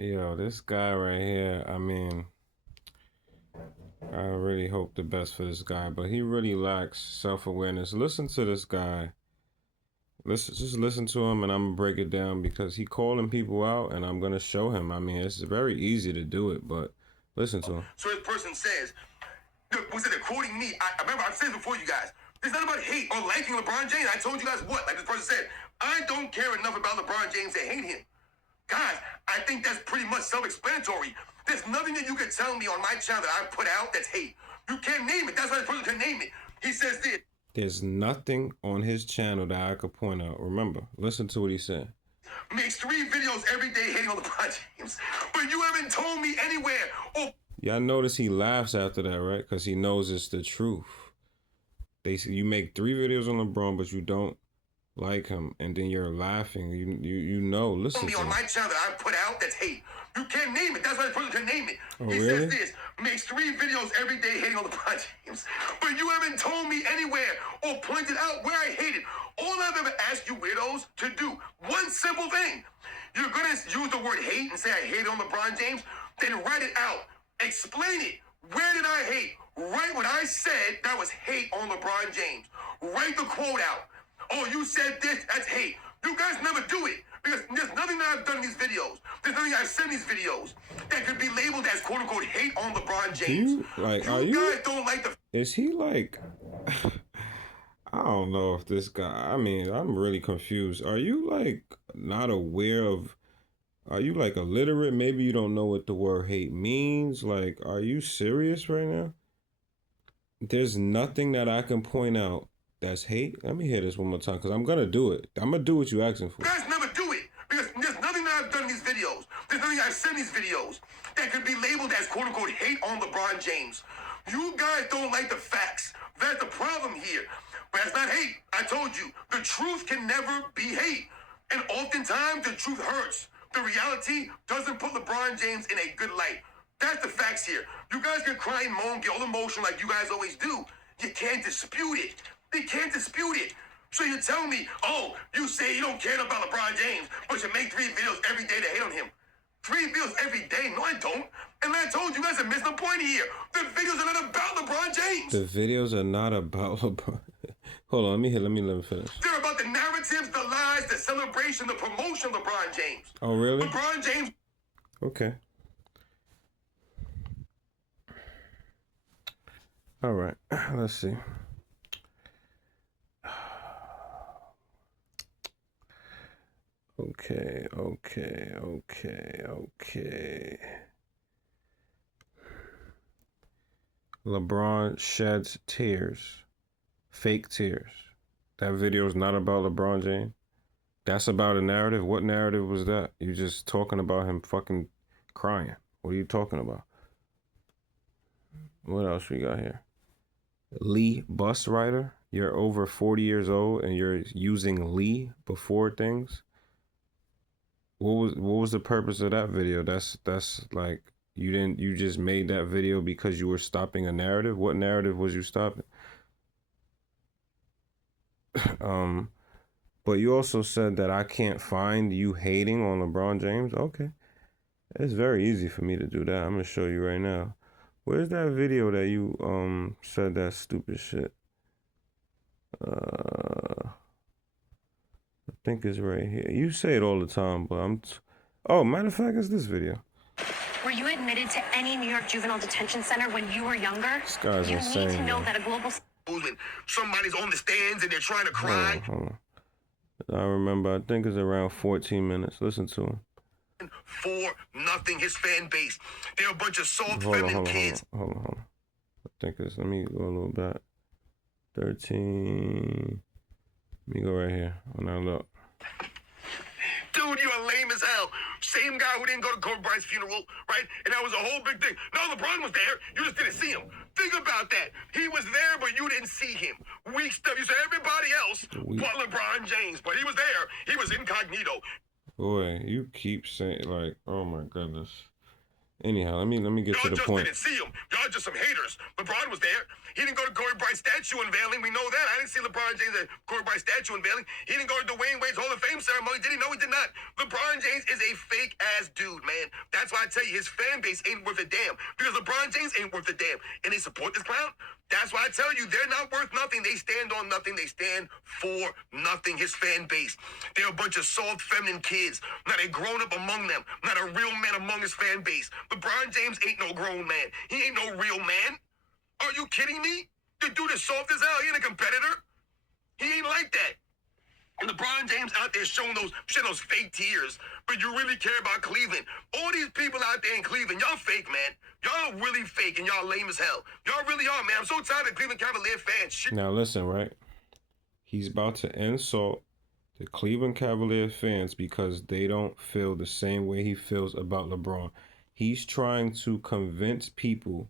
Yo, this guy right here, I mean, I really hope the best for this guy, but he really lacks self-awareness. Listen to this guy. Just listen to him, and I'm gonna break it down because he calling people out, and I'm gonna show him. I mean, it's very easy to do it, but listen to him. So this person says, was it quoting me? I remember I've said it before, you guys. It's not about hate or liking LeBron James. I told you guys what, like this person said, I don't care enough about LeBron James to hate him. Guys, I think that's pretty much self-explanatory. There's nothing that you can tell me on my channel that I put out that's hate. You can't name it. That's why this person can name it. He says this. There's nothing on his channel that I could point out. Remember, listen to what he said. Makes 3 videos every day hating on LeBron James, but you haven't told me anywhere. Oh, y'all notice he laughs after that, right? Because he knows it's the truth. They say you make 3 videos on LeBron, but you don't like him, and then you're laughing. You know. Listen to on him. my channel that I put out that's hate. You can't name it. That's why the person can name it. Oh, he really? says this, makes 3 videos every day hating on LeBron James, but you haven't told me anywhere or pointed out where I hate it. All I've ever asked you weirdos to do, one simple thing. You're gonna use the word hate and say I hate on LeBron James, then write it out. Explain it. Where did I hate? Write what I said that was hate on LeBron James. Write the quote out. Oh, you said this, that's hate. You guys never do it because there's nothing that I've done in these videos. There's nothing I've said in these videos that could be labeled as quote unquote hate on LeBron James. You guys don't like the. Is he like? I don't know if this guy. I mean, I'm really confused. Are you like not aware of? Are you like illiterate? Maybe you don't know what the word hate means. Like, are you serious right now? There's nothing that I can point out that's hate. Let me hear this one more time because I'm gonna do it. I'm gonna do what you're asking for. You guys never do it because there's nothing that I've done in these videos. There's nothing I've said in these videos that could be labeled as quote unquote hate on LeBron James. You guys don't like the facts. That's the problem here. But that's not hate. I told you, the truth can never be hate. And oftentimes the truth hurts. The reality doesn't put LeBron James in a good light. That's the facts here. You guys can cry and moan, get all emotional like you guys always do. You can't dispute it. They can't dispute it. So you tell me, oh, you say you don't care about LeBron James, but you make 3 videos every day to hate on him. 3 videos every day? No, I don't. And I told you guys are missing the point here. The videos are not about LeBron James. The videos are not about LeBron. Hold on, let me finish. They're about the narratives, the lies, the celebration, the promotion of LeBron James. Oh, really? LeBron James. Okay. All right. Let's see. Okay. LeBron sheds tears. Fake tears. That video is not about LeBron James. That's about a narrative. What narrative was that? You just talking about him fucking crying. What are you talking about? What else we got here? Lee bus rider. You're over 40 years old and you're using Lee before things. What was the purpose of that video? That's like you just made that video because you were stopping a narrative. What narrative was you stopping? But you also said that I can't find you hating on LeBron James. Okay. It's very easy for me to do that. I'm gonna show you right now. Where's that video that you said that stupid shit? I think it's right here. You say it all the time, but oh, matter of fact, it's this video. Were you admitted to any New York juvenile detention center when you were younger? This guy's you insane. need to know that a global Somebody's on the stands and they're trying to cry. Hold on. I remember. I think it's around 14 minutes. Listen to him. For nothing, his fan base. They're a bunch of soft, feminine kids. Hold on. I think it's. Let me go a little back. 13. Let me go right here. When I look. Dude, you're lame as hell. Same guy who didn't go to Kobe Bryant's funeral, right? And that was a whole big thing. No, LeBron was there. You just didn't see him. Think about that. He was there, but you didn't see him. Weak stuff. You said everybody else but LeBron James. But he was there. He was incognito. Boy, you keep saying, like, oh my goodness. Anyhow, let me get to Y'all the just point. didn't see him. Y'all just some haters. LeBron was there. He didn't go to Kobe Bryant statue unveiling. We know that. I didn't see LeBron James at Kobe Bryant statue unveiling. He didn't go to Dwayne Wade's Hall of Fame ceremony. Did he? No, he did not. LeBron James is a fake ass dude, man. That's why I tell you, his fan base ain't worth a damn. Because LeBron James ain't worth a damn. And they support this clown. That's why I tell you, they're not worth nothing. They stand on nothing. They stand for nothing. His fan base. They're a bunch of soft, feminine kids. Not a grown up among them. Not a real man among his fan base. LeBron James ain't no grown man. He ain't no real man. Are you kidding me? The dude is soft as hell. He ain't a competitor. He ain't like that. And LeBron James out there showing those fake tears, but you really care about Cleveland. All these people out there in Cleveland, y'all fake, man. Y'all are really fake and y'all lame as hell. Y'all really are, man. I'm so tired of Cleveland Cavalier fans. Shit. Now listen, right? He's about to insult the Cleveland Cavalier fans because they don't feel the same way he feels about LeBron. He's trying to convince people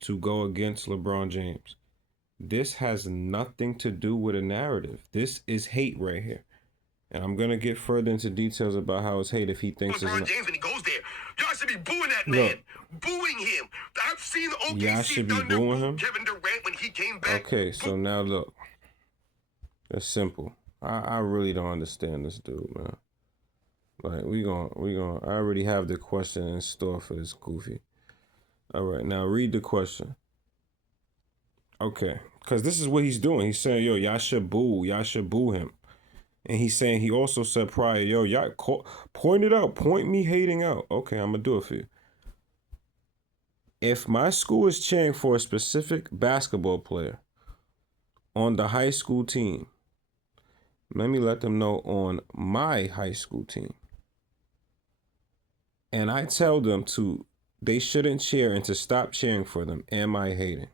to go against LeBron James. This has nothing to do with a narrative. This is hate right here. And I'm going to get further into details about how it's hate if he thinks it's LeBron not. James when he goes there, y'all should be booing that man. Booing him. I've seen Y'all OKC should be Thunder booing boo him? Kevin Durant when he came back. Okay, so now look. It's simple. I really don't understand this dude, man. Like, I already have the question in store for this goofy. All right, now read the question. Okay, because this is what he's doing. He's saying, yo, y'all should boo him. And he's saying, he also said prior, yo, y'all point it out, point me hating out. Okay, I'm going to do it for you. If my school is cheering for a specific basketball player on the high school team, let me let them know on my high school team. And I tell them they shouldn't cheer and to stop cheering for them. Am I hating?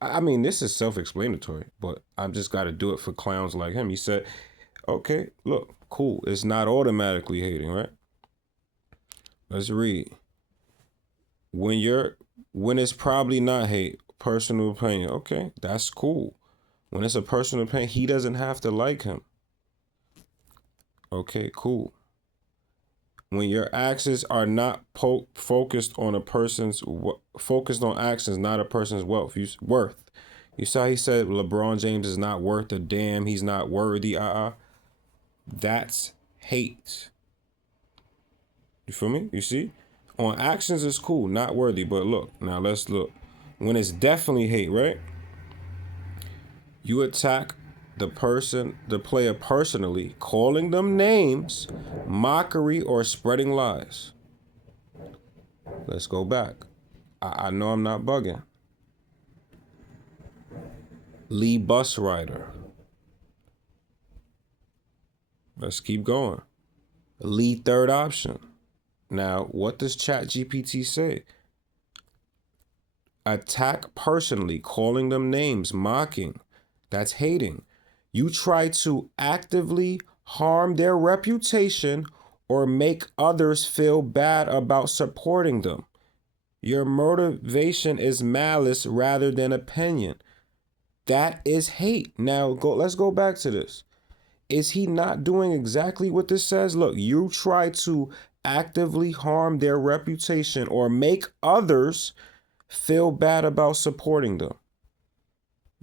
I mean, this is self-explanatory, but I've just got to do it for clowns like him. He said, okay, look, cool. It's not automatically hating, right? Let's read. When it's probably not hate, personal opinion. Okay, that's cool. When it's a personal opinion, he doesn't have to like him. Okay, cool. When your actions are not focused on focused on actions, not a person's worth. You saw he said LeBron James is not worth a damn. He's not worthy. That's hate. You feel me? You see? On actions is cool, not worthy. But look, now let's look. When it's definitely hate, right? You attack the player personally, calling them names, mockery, or spreading lies. Let's go back. I know I'm not bugging. Lee Bus Rider. Let's keep going. Lee Third Option. Now, what does ChatGPT say? Attack personally, calling them names, mocking. That's hating. You try to actively harm their reputation or make others feel bad about supporting them. Your motivation is malice rather than opinion. That is hate. Now, let's go back to this. Is he not doing exactly what this says? Look, you try to actively harm their reputation or make others feel bad about supporting them.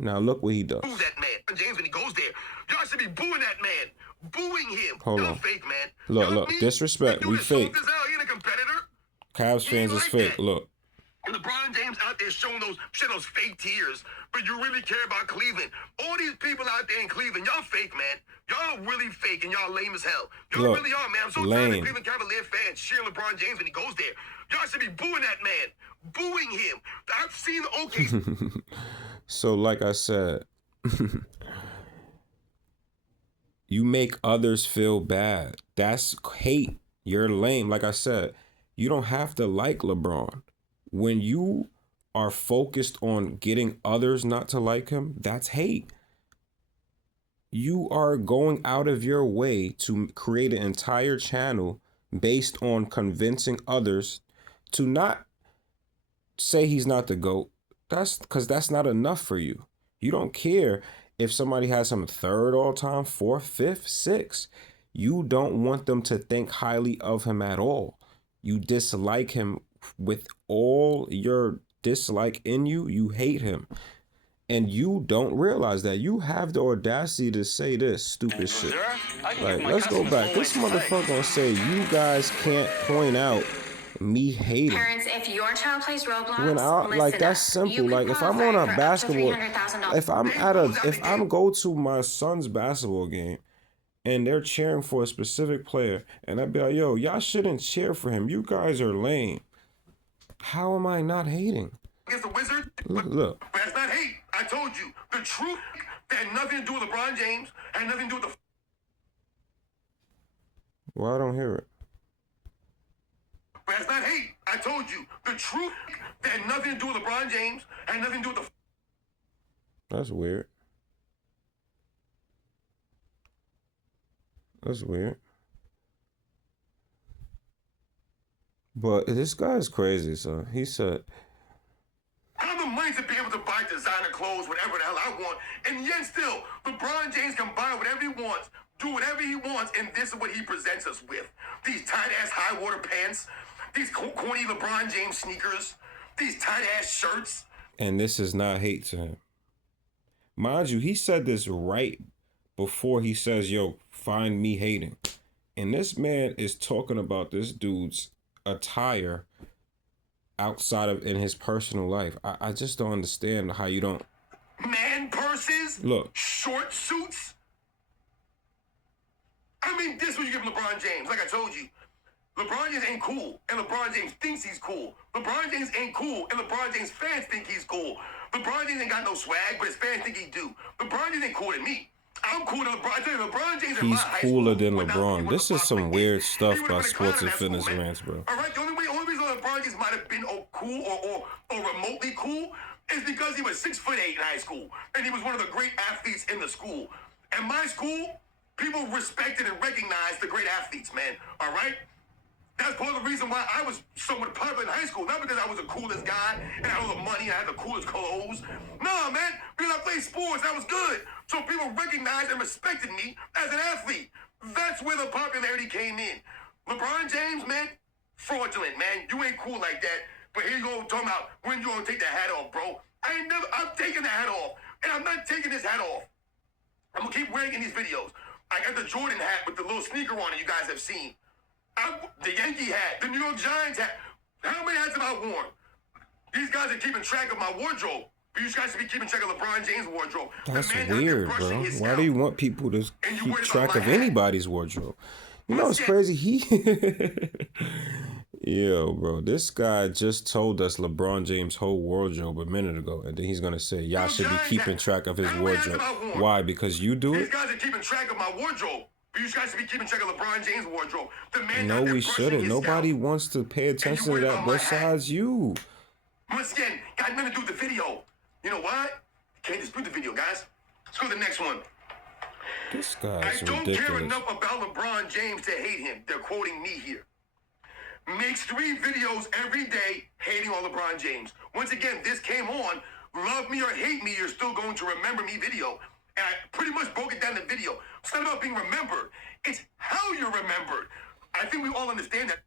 Now look what he does. Boo that man. James when he goes there, y'all should be booing that man. Booing him. Hold y'all on. Fake, man. Look, disrespect. We fake. He ain't a competitor. Cavs fans is fake. That. Look. And LeBron James out there showing those fake tears, but you really care about Cleveland. All these people out there in Cleveland, y'all fake, man. Y'all are really fake and y'all lame as hell. Y'all really are, man. I'm so tired of Cleveland Cavalier fans cheering LeBron James when he goes there. Y'all should be booing that man. Booing him. I've seen OKC. So like I said, you make others feel bad. That's hate. You're lame. Like I said, you don't have to like LeBron. When you are focused on getting others not to like him, that's hate. You are going out of your way to create an entire channel based on convincing others to not say he's not the GOAT. That's because that's not enough for you. You don't care if somebody has him third all time, fourth, fifth, sixth. You don't want them to think highly of him at all. You dislike him with all your dislike in you. You hate him. And you don't realize that. You have the audacity to say this stupid shit. Like, let's go back. This motherfucker gonna say you guys can't point out me hating. Parents, if your child plays Roblox, When I like, that's simple. Like, if I'm on a basketball, if I'm go to my son's basketball game and they're cheering for a specific player, and I'd be like, yo, y'all shouldn't cheer for him. You guys are lame. How am I not hating? Against the Wizards. Look. But that's not hate. I told you. The truth that had nothing to do with LeBron James, had nothing to do with the. Well, I don't hear it. But that's not hate. I told you. The truth that had nothing to do with LeBron James, had nothing to do with the. That's weird. That's weird. But this guy's crazy, son. He said, I have the money to be able to buy designer clothes, whatever the hell I want. And yet still, LeBron James can buy whatever he wants, do whatever he wants, and this is what he presents us with. These tight-ass high-water pants, these corny LeBron James sneakers, these tight-ass shirts. And this is not hate to him. Mind you, he said this right before he says, yo, find me hating. And this man is talking about this dude's attire outside of in his personal life. I just don't understand how you don't. Man purses? Look. Short suits? I mean, this is what you give LeBron James. Like I told you, LeBron James ain't cool, and LeBron James thinks he's cool. LeBron James ain't cool, and LeBron James fans think he's cool. LeBron James ain't got no swag, but his fans think he do. LeBron James ain't cooler than me. I'm cooler than LeBron. I tell you, LeBron James He's cooler than LeBron. This is some weird stuff by Sports and Fitness Rants, bro. All right, the only reason LeBron James might have been cool or remotely cool is because he was 6'8" in high school, and he was one of the great athletes in the school. And my school, people respected and recognized the great athletes, man. All right? That's part of the reason why I was somewhat popular in high school. Not because I was the coolest guy and I had all the money and I had the coolest clothes. No, man. Because I played sports. I was good. So people recognized and respected me as an athlete. That's where the popularity came in. LeBron James, man, fraudulent, man. You ain't cool like that. But here you go talking about when you gonna take the hat off, bro. I'm taking the hat off. And I'm not taking this hat off. I'm gonna keep wearing it in these videos. I got the Jordan hat with the little sneaker on it you guys have seen. The Yankee hat, the New York Giants hat. How many hats have I worn? These guys are keeping track of my wardrobe. You guys should be keeping track of LeBron James' wardrobe. That's weird, bro. Why do you want people to keep track of anybody's wardrobe? You know what's crazy? Yo, bro, this guy just told us LeBron James' whole wardrobe a minute ago, and then he's gonna say y'all should be keeping track of his wardrobe. Why? Because you do it? These guys are keeping track of my wardrobe. You guys should be keeping track of LeBron James' wardrobe. No, we shouldn't. Nobody wants to pay attention to that besides you. Once again, got nothing to do with the video. You know what? Can't dispute the video, guys. Let's go to the next one. This guy's I don't ridiculous. care enough about LeBron James to hate him. They're quoting me here. Makes 3 videos every day hating on LeBron James. Once again, this came on. Love me or hate me, you're still going to remember me video. And I pretty much broke it down in the video. It's not about being remembered. It's how you're remembered. I think we all understand that.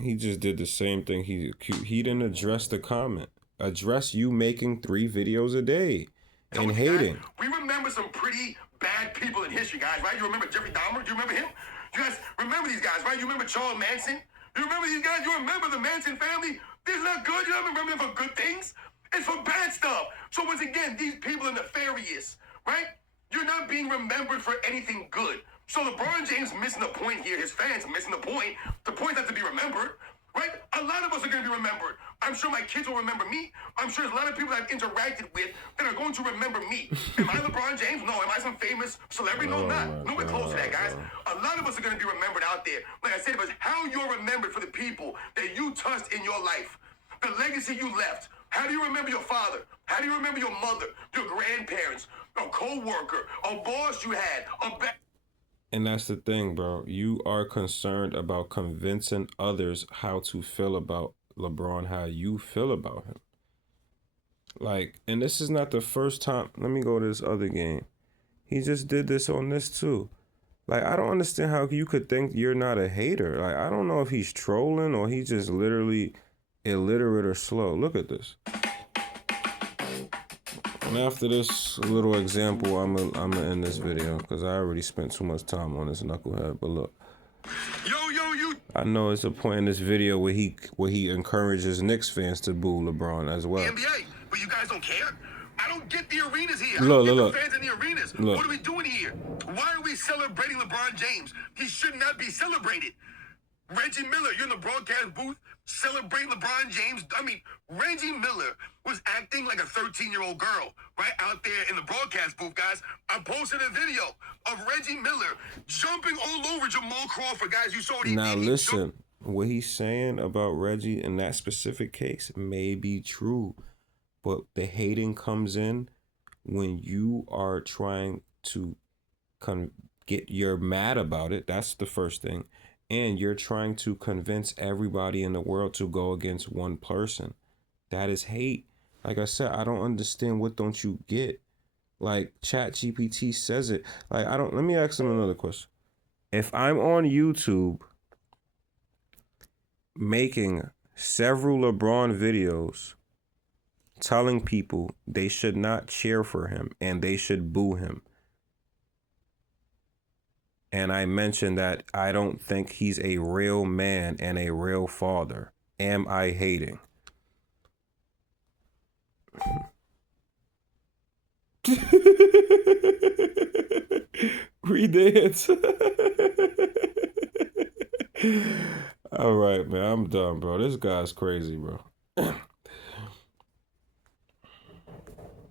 He just did the same thing. He didn't address the comment. Address you making 3 videos a day and hating. We remember some pretty bad people in history, guys, right? You remember Jeffrey Dahmer? Do you remember him? You guys remember these guys, right? You remember Charles Manson? You remember these guys? You remember the Manson family? This is not good. You don't remember them for good things. It's for bad stuff. So once again, these people are nefarious, right? You're not being remembered for anything good. So LeBron James missing the point here. His fans missing the point. The point not to be remembered, right? A lot of us are going to be remembered. I'm sure my kids will remember me. I'm sure there's a lot of people I've interacted with that are going to remember me. Am I LeBron James? No. Am I some famous celebrity? No, not. Nowhere close to that, guys. A lot of us are going to be remembered out there. Like I said, it was how you're remembered for the people that you touched in your life. The legacy you left. How do you remember your father? How do you remember your mother, your grandparents, a co-worker, a boss you had, And that's the thing, bro. You are concerned about convincing others how to feel about LeBron, how you feel about him. Like, and this is not the first time. Let me go to this other game. He just did this on this too. Like, I don't understand how you could think you're not a hater. Like, I don't know if he's trolling or he just literally illiterate or slow. Look at this. And after this little example, I'm gonna end this video because I already spent too much time on this knucklehead. But look, You. I know it's a point in this video where he encourages Knicks fans to boo LeBron as well. NBA, but you guys don't care. I don't get the arenas here. Look, I don't look, get the fans in the arenas. look. What are we doing here? Why are we celebrating LeBron James? He should not be celebrated. Reggie Miller, you're in the broadcast booth celebrating LeBron James. I mean, Reggie Miller was acting like a 13-year-old girl right out there in the broadcast booth, guys. I posted a video of Reggie Miller jumping all over Jamal Crawford, guys. You saw what he Now did. listen, what he's saying about Reggie in that specific case may be true, but the hating comes in when you are trying to you're mad about it. That's the first thing. And you're trying to convince everybody in the world to go against one person. That is hate. Like I said, I don't understand. What don't you get? Like ChatGPT says it. Like, let me ask him another question. If I'm on YouTube making several LeBron videos telling people they should not cheer for him and they should boo him, and I mentioned that I don't think he's a real man and a real father, am I hating? Read the answer. All right, man, I'm done, bro. This guy's crazy, bro.